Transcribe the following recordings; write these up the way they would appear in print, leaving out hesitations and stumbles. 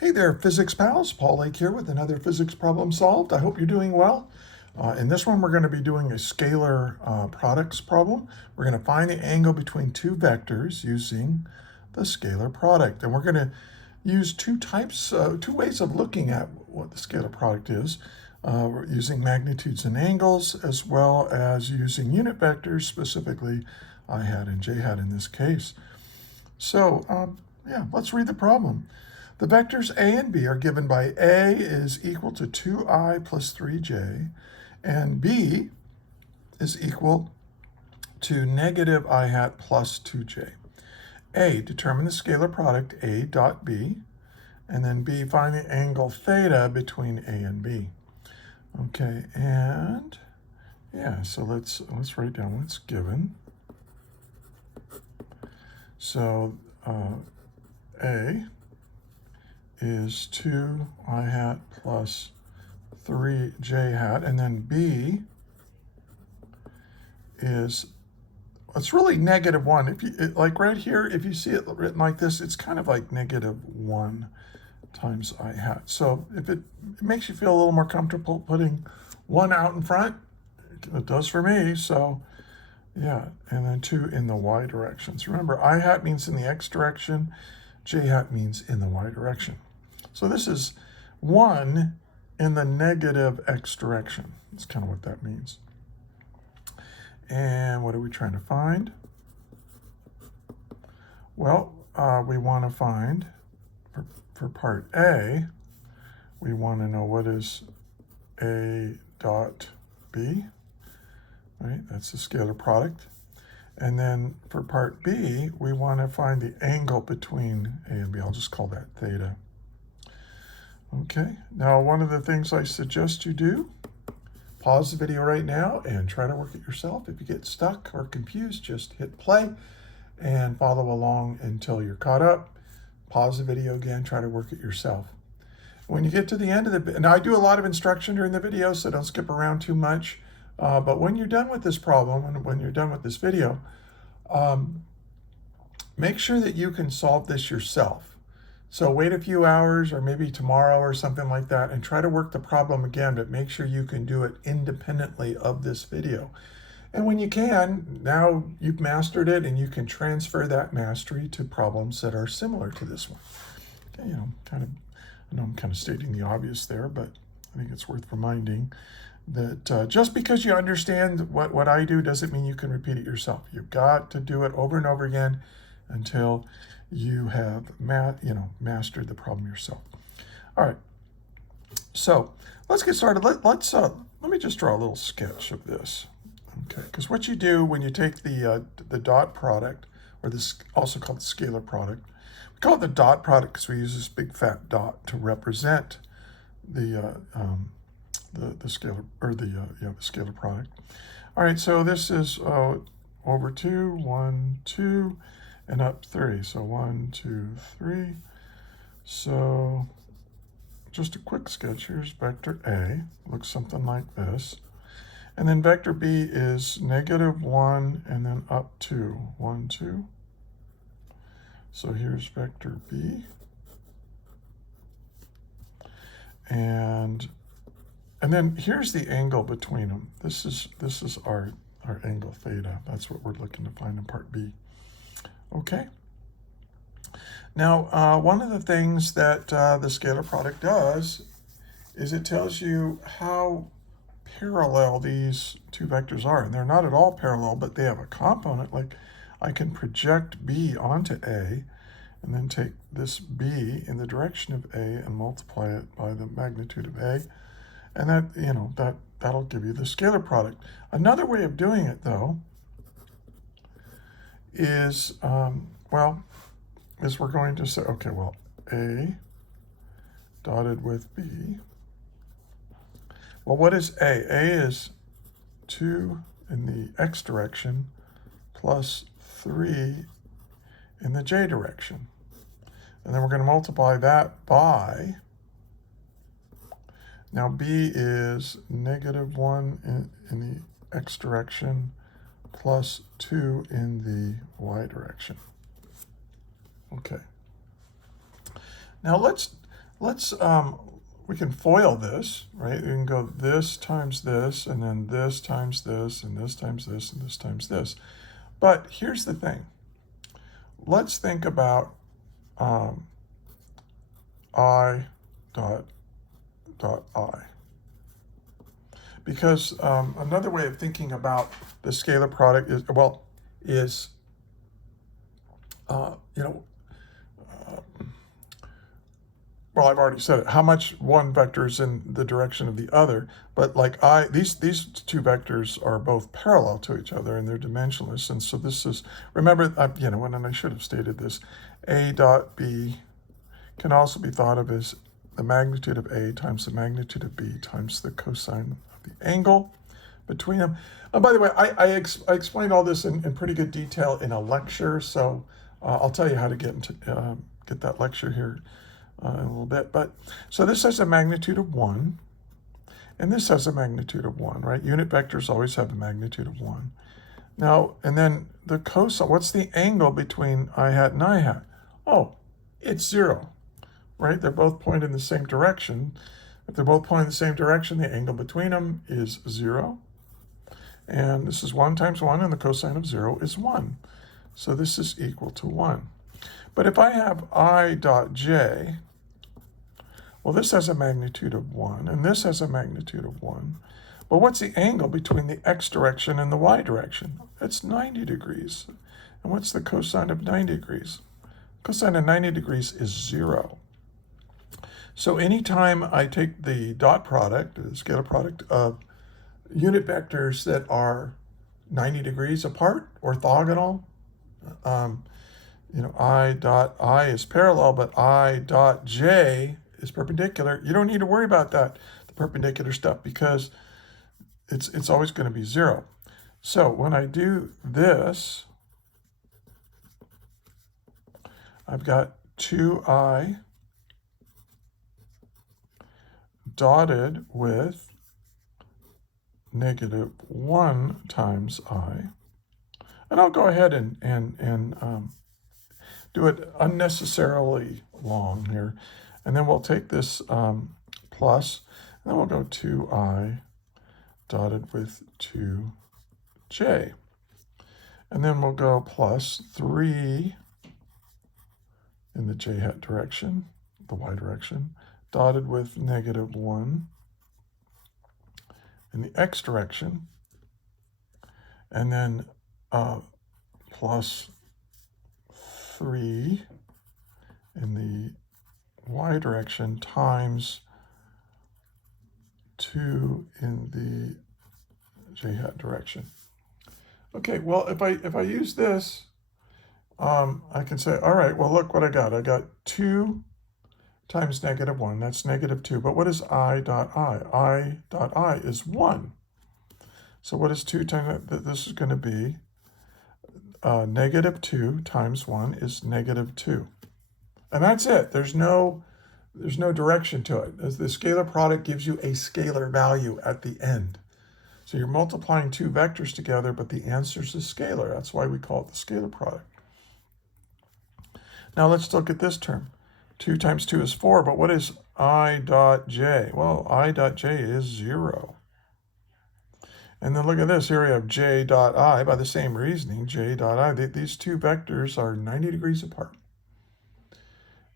Hey there, Physics Pals. Paul Lake here with another physics problem solved. I hope you're doing well. In this one, we're going to be doing a scalar products problem. We're going to find the angle between two vectors using the scalar product. And we're going to use two ways of looking at what the scalar product is. We're using magnitudes and angles, as well as using unit vectors, specifically I hat and j hat in this case. So, let's read the problem. The vectors a and b are given by a is equal to 2i plus 3j, and b is equal to negative I hat plus 2j. A, determine the scalar product a dot b, and then b, find the angle theta between a and b. Okay, and so let's write down what's given. So a is 2i hat plus 3j hat, and then b is, it's really negative 1. If you like right here, if you see it written like this, it's kind of like negative 1 times I hat. So if it makes you feel a little more comfortable putting 1 out in front, it does for me. So yeah, and then 2 in the y direction. So remember, I hat means in the x direction, j hat means in the y direction. So this is 1 in the negative x direction. That's kind of what that means. And what are we trying to find? Well, we want to find, for part A, we want to know what is a dot b, right? That's the scalar product. And then for part B, we want to find the angle between a and b. I'll just call that theta. Okay, now one of the things I suggest you do, pause the video right now and try to work it yourself. If you get stuck or confused, just hit play and follow along until you're caught up. Pause the video again, try to work it yourself. When you get to the end of the, now I do a lot of instruction during the video, so don't skip around too much. But when you're done with this problem, and when you're done with this video, make sure that you can solve this yourself. So wait a few hours or maybe tomorrow or something like that and try to work the problem again, but make sure you can do it independently of this video. And when you can, now you've mastered it and you can transfer that mastery to problems that are similar to this one. Okay, I know I'm kind of stating the obvious there, but I think it's worth reminding that just because you understand what I do doesn't mean you can repeat it yourself. You've got to do it over and over again until you have mastered the problem yourself. All right, so let's get started. Let me just draw a little sketch of this. Okay, because what you do when you take the dot product, or this also called the scalar product, we call it the dot product because we use this big fat dot to represent the scalar, or the scalar product. All right, so this is over 2, 1, 2, and up 3. So 1, 2, 3. So just a quick sketch. Here's vector A. Looks something like this. And then vector B is negative 1 and then up 2. 1, 2. So here's vector B. And then here's the angle between them. This is our angle theta. That's what we're looking to find in part B. Okay. Now, one of the things that the scalar product does is it tells you how parallel these two vectors are. And they're not at all parallel, but they have a component. Like I can project B onto A and then take this B in the direction of A and multiply it by the magnitude of A. And that, that'll give you the scalar product. Another way of doing it, though, is, is we're going to say, okay, well, A dotted with B. Well, what is A? A is 2 in the x direction plus 3 in the j direction. And then we're going to multiply that by, now B is negative 1 in the x direction plus 2 in the y direction. Okay. Now let's let's, we can FOIL this, right? We can go this times this, and then this times this, and this times this, and this times this. But here's the thing. Let's think about I dot I. Because another way of thinking about the scalar product is, well, is, well, I've already said it, how much one vector is in the direction of the other. But like these two vectors are both parallel to each other and they're dimensionless. And so this is, remember, and I should have stated this, A dot B can also be thought of as the magnitude of A times the magnitude of B times the cosine of the angle between them. And by the way, I explained all this in pretty good detail in a lecture, so I'll tell you how to get that lecture here in a little bit. But so this has a magnitude of 1, and this has a magnitude of 1, right? Unit vectors always have a magnitude of 1. Now, and then the cosine, what's the angle between I hat and I hat? Oh, it's 0. Right? They're both pointing in the same direction. If they're both pointing in the same direction, the angle between them is 0. And this is 1 times 1, and the cosine of 0 is 1. So this is equal to 1. But if I have I dot j, well, this has a magnitude of 1, and this has a magnitude of 1. Well, what's the angle between the x direction and the y direction? It's 90 degrees. And what's the cosine of 90 degrees? Cosine of 90 degrees is 0. So anytime I take the dot product, the scalar product of unit vectors that are 90 degrees apart, orthogonal, I dot I is parallel, but I dot j is perpendicular. You don't need to worry about that, the perpendicular stuff, because it's always going to be 0. So when I do this, I've got 2I dotted with negative 1 times I. And I'll go ahead and do it unnecessarily long here. And then we'll take this plus, and then we'll go 2I dotted with 2j. And then we'll go plus 3 in the j hat direction, the y direction, dotted with negative 1 in the x direction, and then plus 3 in the y direction times 2 in the j hat direction. Okay, well, if I use this, I can say, all right, well, look what I got. I got 2 times negative 1, that's negative 2. But what is I dot I? I dot I is 1. So what is 2 times, this is going to be negative 2 times 1 is negative 2. And that's it. There's no direction to it. As the scalar product gives you a scalar value at the end. So you're multiplying two vectors together, but the answer is a scalar. That's why we call it the scalar product. Now let's look at this term. 2 times 2 is 4, but what is I dot j? Well, I dot j is 0. And then look at this. Here we have j dot I, by the same reasoning, j dot I. These two vectors are 90 degrees apart.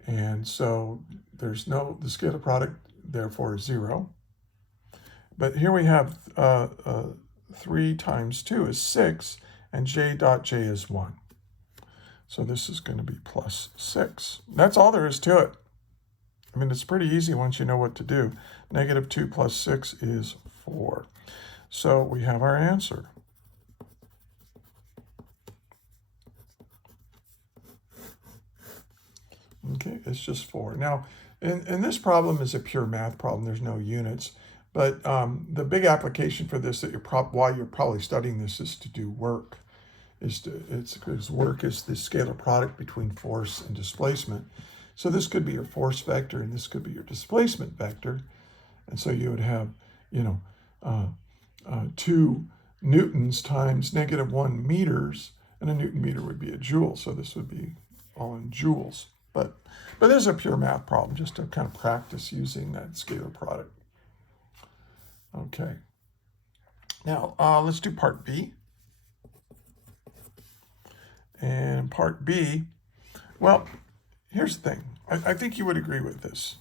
And so the scalar product, therefore, is 0. But here we have 3 times 2 is 6, and j dot j is 1. So this is going to be plus 6. That's all there is to it. I mean, it's pretty easy once you know what to do. Negative 2 plus 6 is 4. So we have our answer. Okay, it's just 4. Now, and this problem is a pure math problem. There's no units. But the big application for this, why you're probably studying this, is to do work. Because work is the scalar product between force and displacement. So this could be your force vector, and this could be your displacement vector. And so you would have, 2 newtons times negative 1 meters, and a newton meter would be a joule. So this would be all in joules. But this is a pure math problem, just to kind of practice using that scalar product. Okay. Now, let's do part B. And part B, well, here's the thing. I think you would agree with this.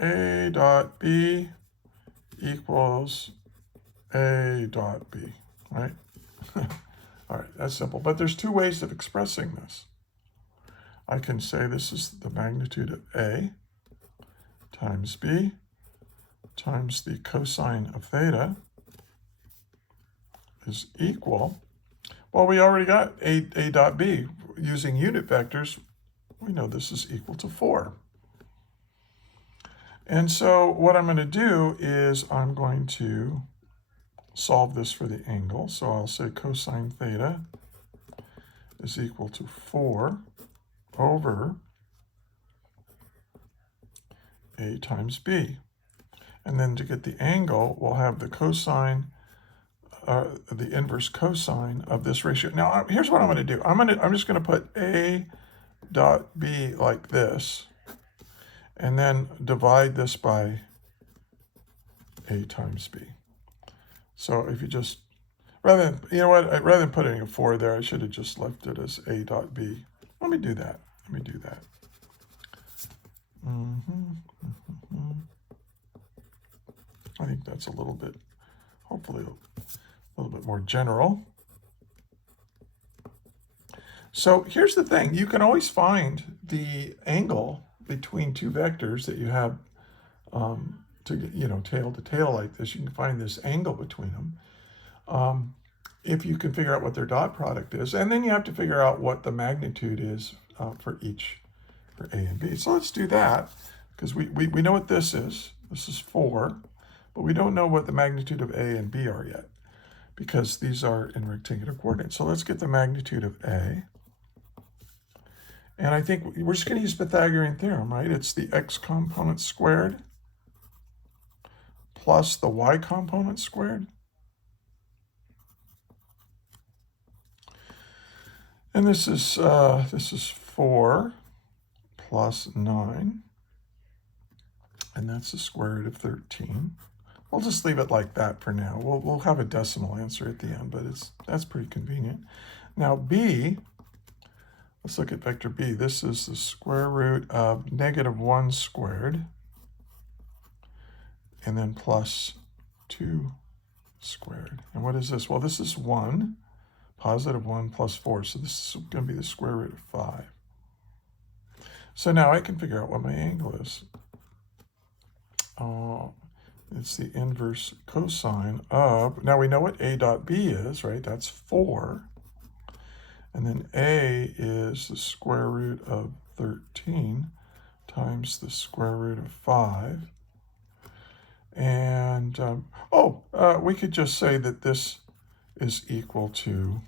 A dot B equals A dot B, right? All right, that's simple. But there's two ways of expressing this. I can say this is the magnitude of A times B times the cosine of theta is equal. Well, we already got A dot B. Using unit vectors, we know this is equal to 4. And so what I'm going to do is I'm going to solve this for the angle. So I'll say cosine theta is equal to 4 over A times B. And then to get the angle, we'll have the cosine, the inverse cosine of this ratio. Now, here's what I'm going to do. I'm just going to put A dot B like this, and then divide this by A times B. So if you just, rather than, you know what, rather than putting a 4 there, I should have just left it as A dot B. Let me do that. I think that's a little bit, hopefully a little bit more general. So here's the thing. You can always find the angle between two vectors that you have tail to tail like this. You can find this angle between them if you can figure out what their dot product is. And then you have to figure out what the magnitude is for A and B. So let's do that, because we know what this is. This is 4, but we don't know what the magnitude of A and B are yet, because these are in rectangular coordinates. So let's get the magnitude of A. And I think we're just going to use Pythagorean theorem, right? It's the x component squared plus the y component squared. And this is 4 plus 9. And that's the square root of 13. We'll just leave it like that for now. We'll have a decimal answer at the end, but that's pretty convenient. Now B, let's look at vector B. This is the square root of -1 squared, and then plus 2 squared. And what is this? Well, this is 1, positive 1 plus 4. So this is going to be the square root of 5. So now I can figure out what my angle is. It's the inverse cosine of, now we know what A dot B is, right? That's 4. And then A is the square root of 13 times the square root of 5. And, we could just say that this is equal to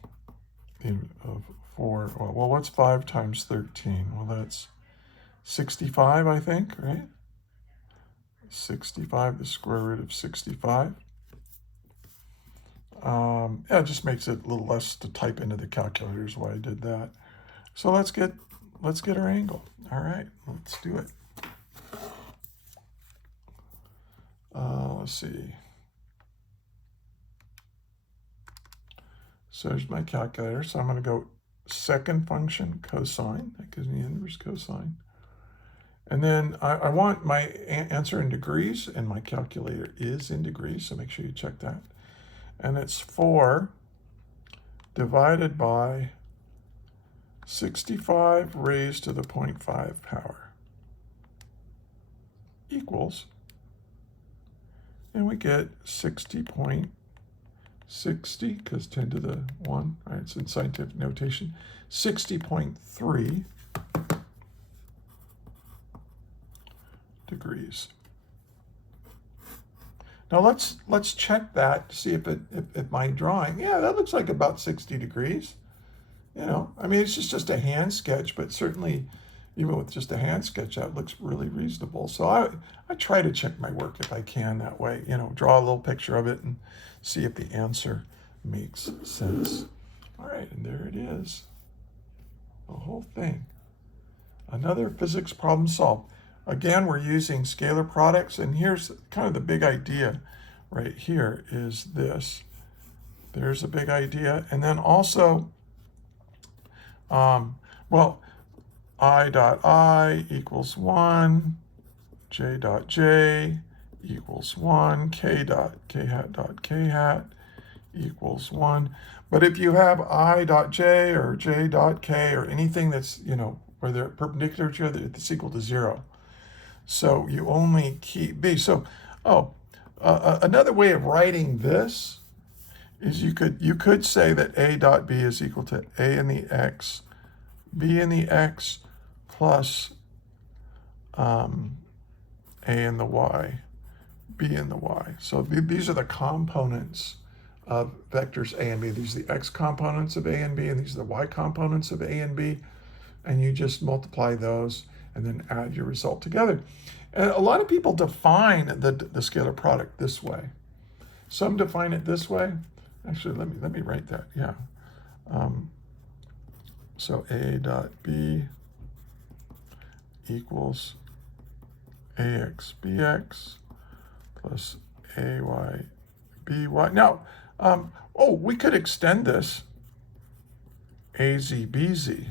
4. Well, what's 5 times 13? Well, that's 65, I think, right? 65, the square root of 65. It just makes it a little less to type into the calculator is why I did that. So let's get our angle. All right, let's do it. Let's see. So there's my calculator. So I'm going to go second function cosine. That gives me inverse cosine. And then I want my answer in degrees, and my calculator is in degrees, so make sure you check that. And it's 4 divided by 65 raised to the 0.5 power equals, and we get 60.60, because 10 to the 1, right? It's in scientific notation, 60.3 degrees. Now let's check that to see if my drawing, yeah, that looks like about 60 degrees. You know, I mean, it's just a hand sketch, but certainly even with just a hand sketch, that looks really reasonable. So I try to check my work if I can that way, you know, draw a little picture of it and see if the answer makes sense. All right, and there it is. the whole thing. Another physics problem solved. Again, we're using scalar products, and here's kind of the big idea right here is this. There's a big idea. And then also, well, I dot I equals 1, J dot J equals 1, K dot K hat equals 1. But if you have I dot J or J dot K or anything that's, where they're perpendicular to each other, it's equal to 0. So you only keep B. So, another way of writing this is you could say that A dot B is equal to A in the X, B in the X plus A in the Y, B in the Y. So these are the components of vectors A and B. These are the X components of A and B, and these are the Y components of A and B. And you just multiply those and then add your result together. And a lot of people define the scalar product this way. Some define it this way. Actually, let me write that. Yeah. So A dot B equals AX BX plus AY BY. Now, we could extend this AZ BZ.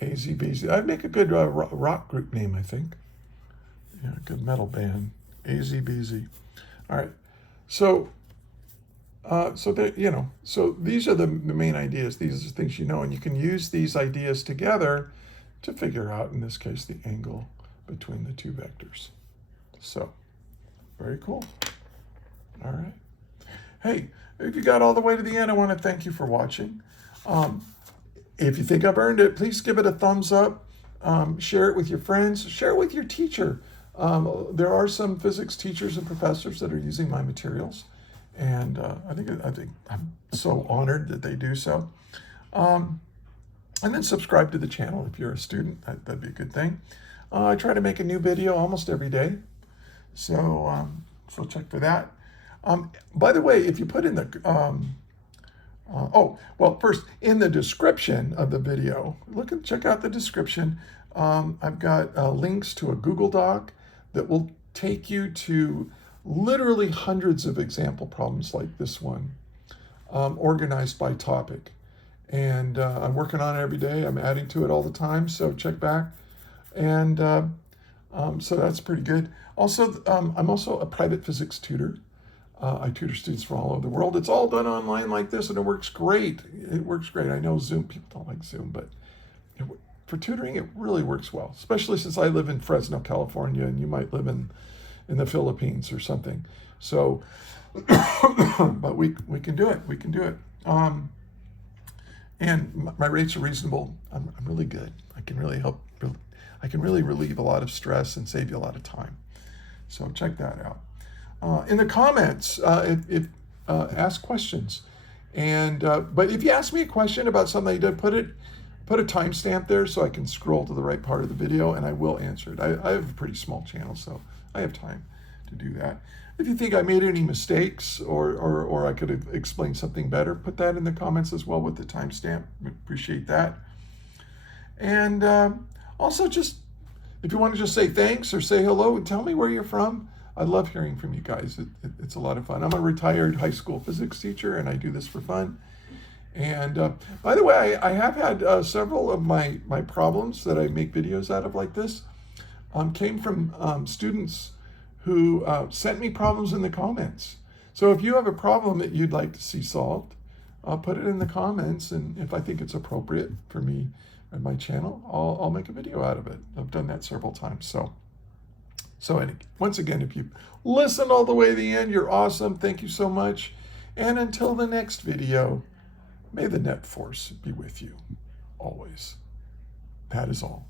AZBZ. I'd make a good rock group name, I think. Yeah, a good metal band. AZBZ. All right. So these are the main ideas. These are things and you can use these ideas together to figure out, in this case, the angle between the two vectors. So, very cool. All right. Hey, if you got all the way to the end, I want to thank you for watching. If you think I've earned it, please give it a thumbs up. Share it with your friends. Share it with your teacher. There are some physics teachers and professors that are using my materials, and I think I'm so honored that they do so. And then subscribe to the channel if you're a student. That'd be a good thing. I try to make a new video almost every day, so check for that. By the way, if you put in the first, in the description of the video, check out the description. I've got links to a Google Doc that will take you to literally hundreds of example problems like this one, organized by topic. And I'm working on it every day. I'm adding to it all the time, so check back. And so that's pretty good. Also, I'm also a private physics tutor. I tutor students from all over the world. It's all done online like this, and it works great. It works great. I know Zoom, people don't like Zoom, but for tutoring, it really works well, especially since I live in Fresno, California, and you might live in the Philippines or something. So, but we can do it. We can do it. And my rates are reasonable. I'm really good. I can really help. I can really relieve a lot of stress and save you a lot of time. So check that out. In the comments, ask questions, but if you ask me a question about something I did, put a timestamp there so I can scroll to the right part of the video, and I will answer it. I have a pretty small channel, so I have time to do that. If you think I made any mistakes or I could have explained something better, put that in the comments as well with the timestamp. Appreciate that. And also, just if you want to just say thanks or say hello and tell me where you're from. I love hearing from you guys. It's a lot of fun. I'm a retired high school physics teacher, and I do this for fun. And by the way, I have had several of my problems that I make videos out of like this came from students who sent me problems in the comments. So if you have a problem that you'd like to see solved, put it in the comments, and if I think it's appropriate for me and my channel, I'll make a video out of it. I've done that several times. So once again, if you listened all the way to the end, you're awesome. Thank you so much. And until the next video, may the net force be with you always. That is all.